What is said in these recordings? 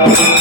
Thank you.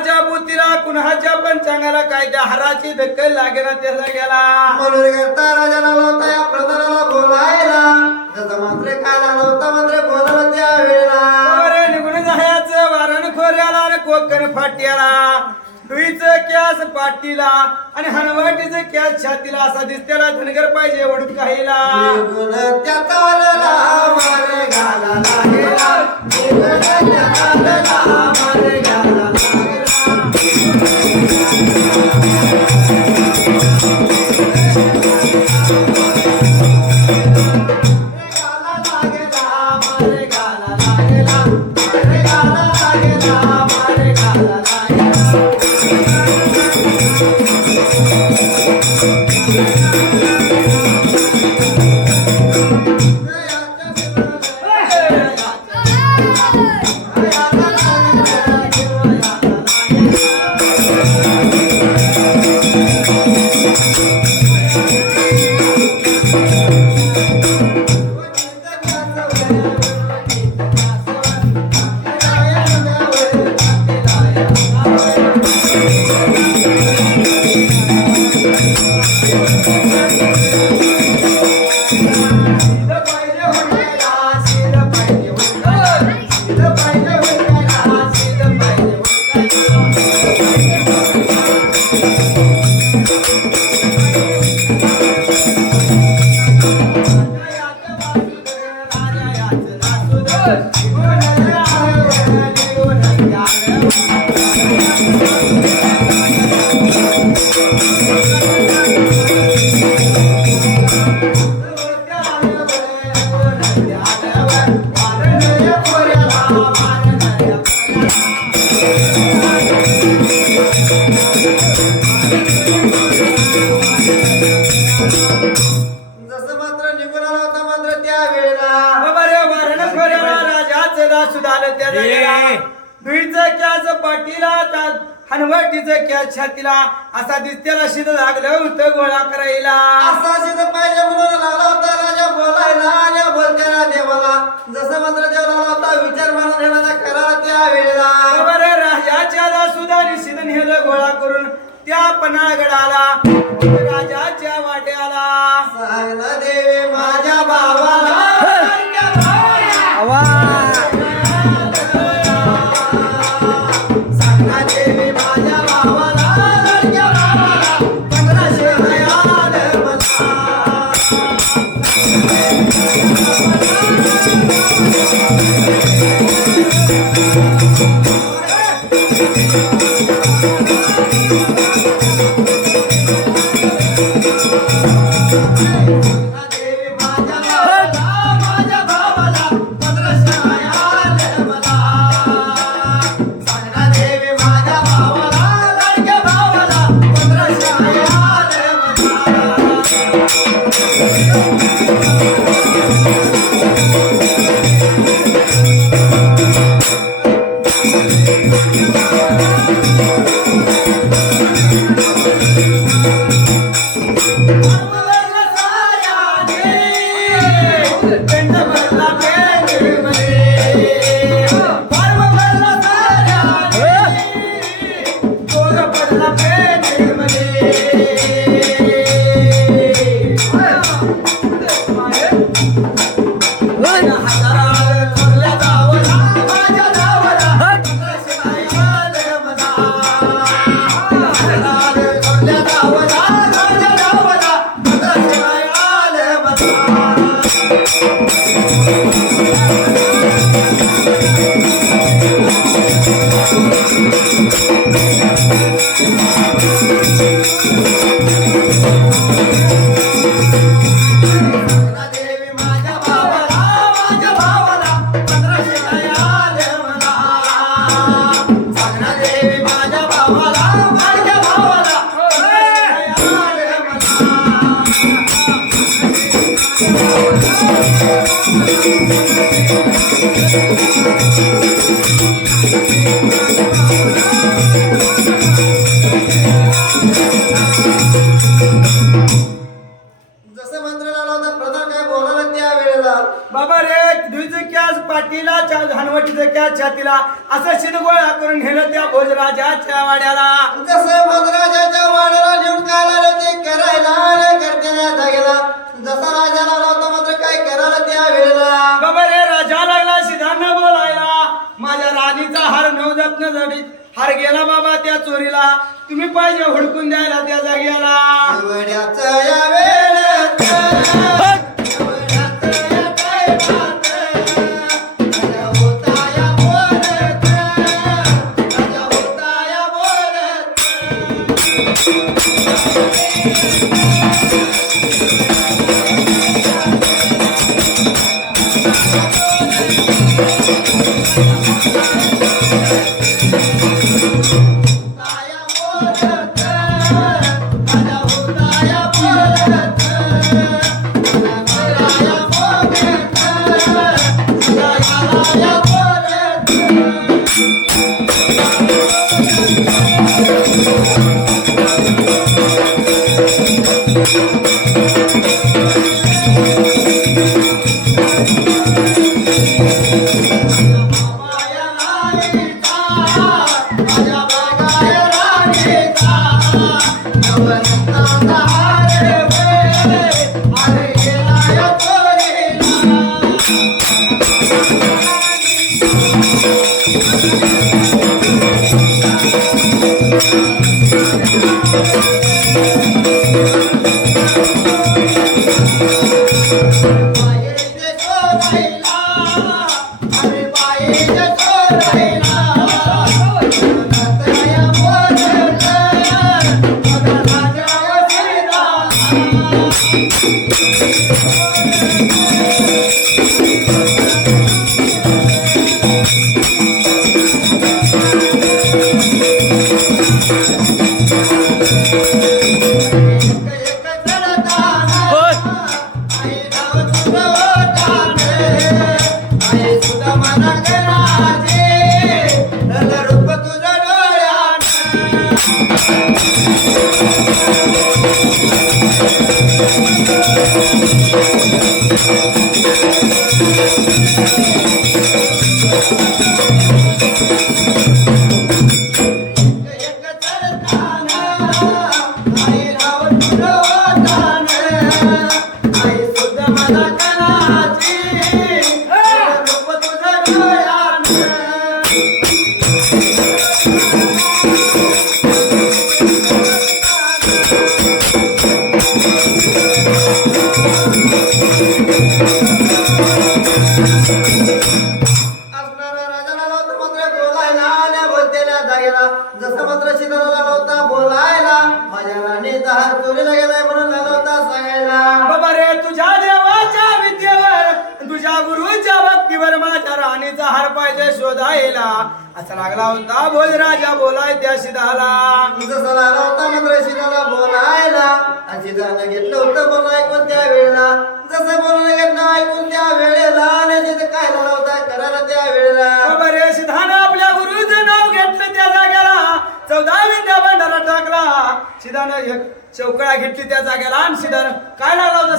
कुणाच्या बुद्धीला कुणाच्या पंचांगाला काय त्या हाराची दखल लागेना त्याला गेला म्हणून करता राजाला होता या प्रधानाला बोलायला जसं मंत्र काय लागला होता मंत्र बोलायला त्या वेळेला अरे निघून जायचं वारण खोऱ्याला आणि कोकण फाट्याला दुईचं कॅस पाटीला आणि हनवाटीचं कॅस छातीला असा दिसत्याला धनगर पाहिजे ओढून काहीला निघून त्या तालाला मारे घाला लागेला निघून त्या तालाला मारे घाला हनवटीचं कॅस छातीला असा दिसत्याला शिद लागलं होतं गोळा करायला असा शिद पाहिजे म्हणून लागला होता राजा बोलायला आणि बोलत्याला देवाला जसं मंत्र देव लागला होता विचार मारून देण्याचा करा त्या वेळेला बरे राजाच्या सुद्धा निशिद नेलं गोळा करून त्या पन्हाळगडाला राजाच्या वाट्याला सांगला देवे माझ्या भावाला छातीला असं शिदगोळा करून नेलं त्या भोजराजाच्या वाड्याला. जसं भद्राजाच्या वाड्याला नेऊन काय लागलं ते करायला आणि करतेल्या जागेला. जसा राजा लागला होता मात्र काय करायला त्या वेळेला. बाबा रे राजा लागला सिद्धांना बोलायला. माझ्या राणीचा हार नवजात हार गेला बाबा त्या चोरीला. तुम्ही पाहिजे हुडकून द्यायला त्या जागेला. एवढ्याच या वेळेत जसं मात्र शिकायला लागला होता बोलायला. माझ्या राणीचा हार चोरीला गेलाय म्हणून लागला होता सांगायला. बाबा रे तुझ्या देवाच्या विद्येवर तुझ्या गुरुच्या भक्तीवर माझ्या राणीचा हार पाहिजे शोधायला. असा लागला होता भोजराजा बोलाय त्या शिदाला. जसं लागला होता मात्र शिकायला बोलायला. आणि शिकायला घेतलं होतं बोलणं ऐकून त्या वेळेला. जसं बोलणं घेतलं ऐकून त्या वेळेला. आणि जिथं काय लागला होता करायला त्या वेळेला. बाबा रे सिद्धानं आपल्या गुरुचं नाव घेतलं त्या जाग्याला. 14 विद्या भांडारा टाकला. सिद्धानं एक चौकळा घेतली त्या जाग्याला. आणि सिद्धानं काय लागला होता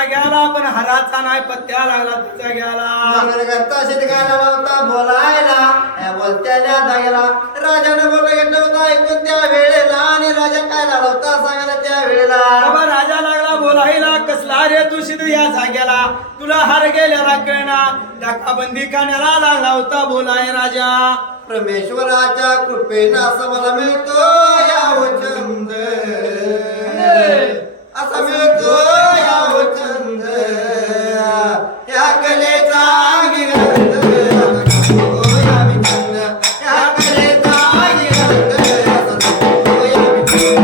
जाग्याला पण हराचा नाही पत्त्या लागला त्या जाग्याला मनोरगरता शेतकऱ्याला होता बोलायला या बोलत्याच्या जागेला राजानं बोललं घेतलं होतं ऐकून त्या वेळेला आणि राजा काय लागला होता सांगायला त्या वेळेला बाबा राजा लागला बोलायला कसला रे तू सिद्ध या जाग्याला तुला हार गेल्याला कळना टाका बंदी काण्याला लागला होता बोलाय राजा परमेश्वराच्या कृपेनं असं मला मिळतो या वचंद असं मिळतो या वचंद या कलेचा गिरंद असं या विचंद या कलेचा गिरंद असं या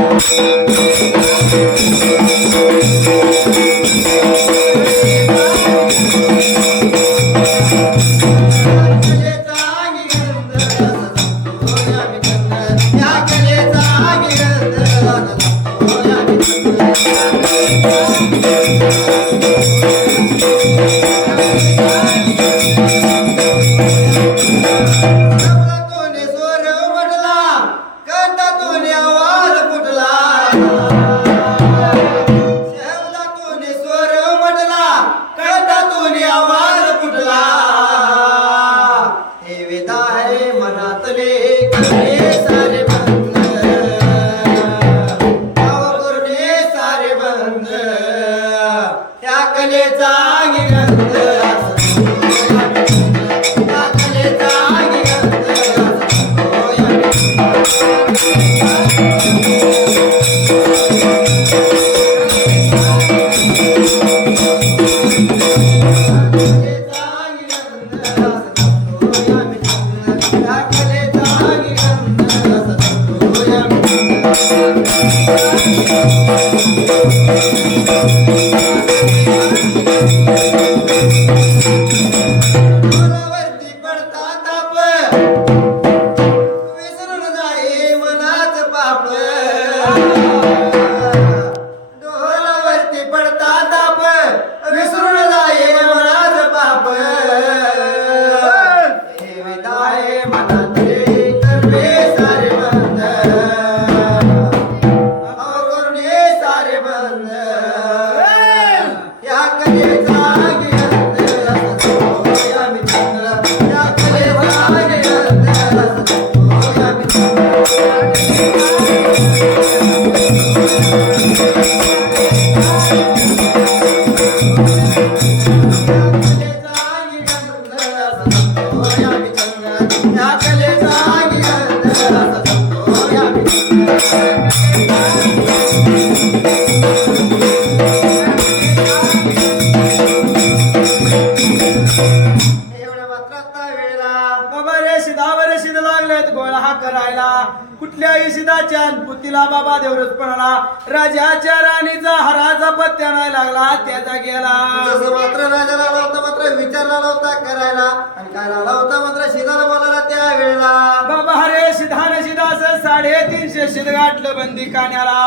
कुठल्याही सिद्धाच्या पुतीला बाबा देवरसपणाला राजाच्या राणीचा हराचा पत्त्या नाही लागला त्या जागेला जसं मात्र राजा लागला होता मात्र विचार लागला होता करायला आणि काय लागला होता मात्र शिदाला बोलायला त्या वेळेला बाबा हरे सिद्धाने सिद्धाच 350 शिद गाठलं बंदी काण्याला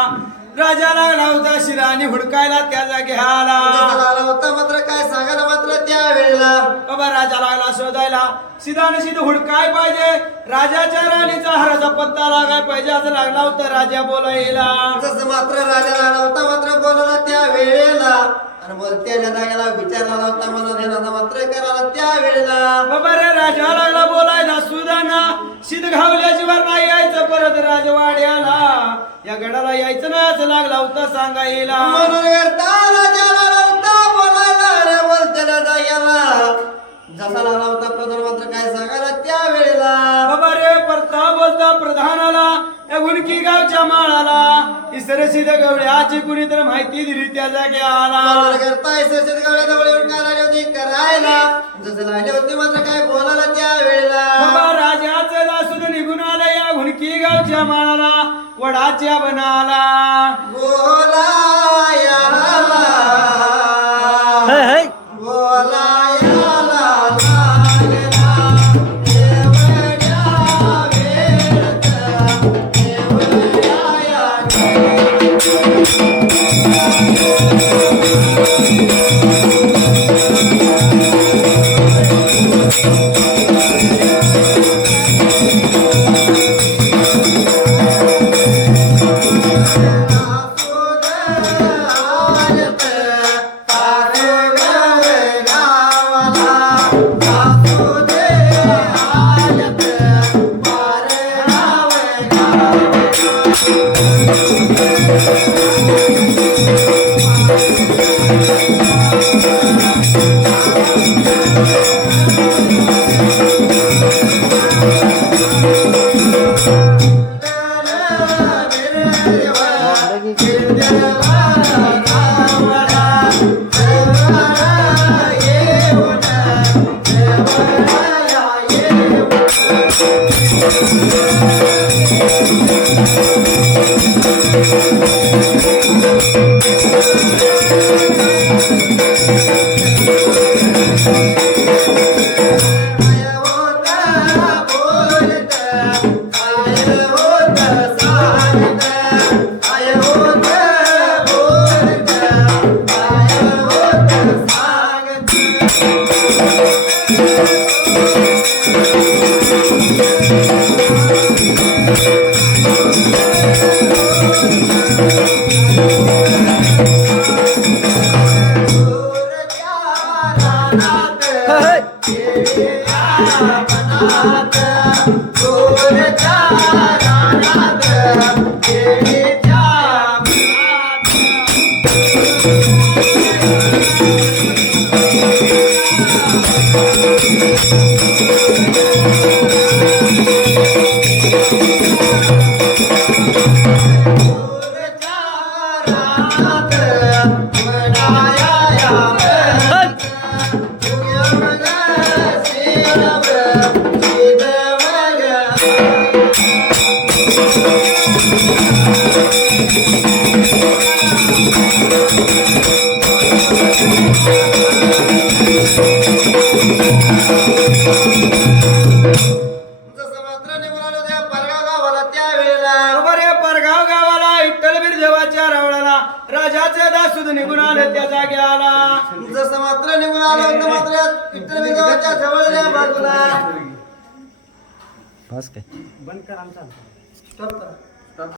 राजा लागला होता शिराने हुडकायला त्या जागेला लागला होता मात्र काय सांगायला मात्र त्या वेळेला बाबा राजा लागला शोधायला सिद्धाने सिद्ध हुडकाय पाहिजे राजाच्या राणीचा हराचा पत्ता लागाय पाहिजे असं लागला होता राजा बोलायला जसं मात्र राजा लागला होता मात्र बोलायला त्या वेळेला आणि बोलत्याच्या जागेला विचार लागला होता मला देण्याचा मात्र करायला त्या वेळेला बाबा रे राजा लागला बोलायला सुदाना सिद्ध घावल्याशिवाय नाही यायचं परत राजवाड्याला या गडाला यायचं नाही असं लागला होता सांगायला म्हणून राजा लागला होता बोलायला रे बोलत्याच्या जागेला जसा लागला होता प्रधानमंत्री काय सांगायला त्या वेळेला बाबा रे परता बोलता प्रधानाला या गुणकी गावच्या माळाला इसरसिद गवळ्याची कुणी तर माहिती दिली त्या जाग्याला करता इसरसिद गवळ्याजवळ येऊन काय लागले होते करायला जसं लागले होते मात्र काय बोलायला त्या वेळेला बाबा राजाचं दासूद निघून आला या गुणकी गावच्या माळाला वडाच्या बनाला बोलाया जसं मात्र निघून आलो त्या परगाव गावाला त्यावेळेला बरे परगाव गावाला विठ्ठलबीर देवाच्या रावळाला राजाचे दासूद निघून आले त्या जाग्याला. जसं मात्र निघून आलो तर मात्र विठ्ठल देवाच्या जवळच्या बाजूला बस काय स्टॉप करा.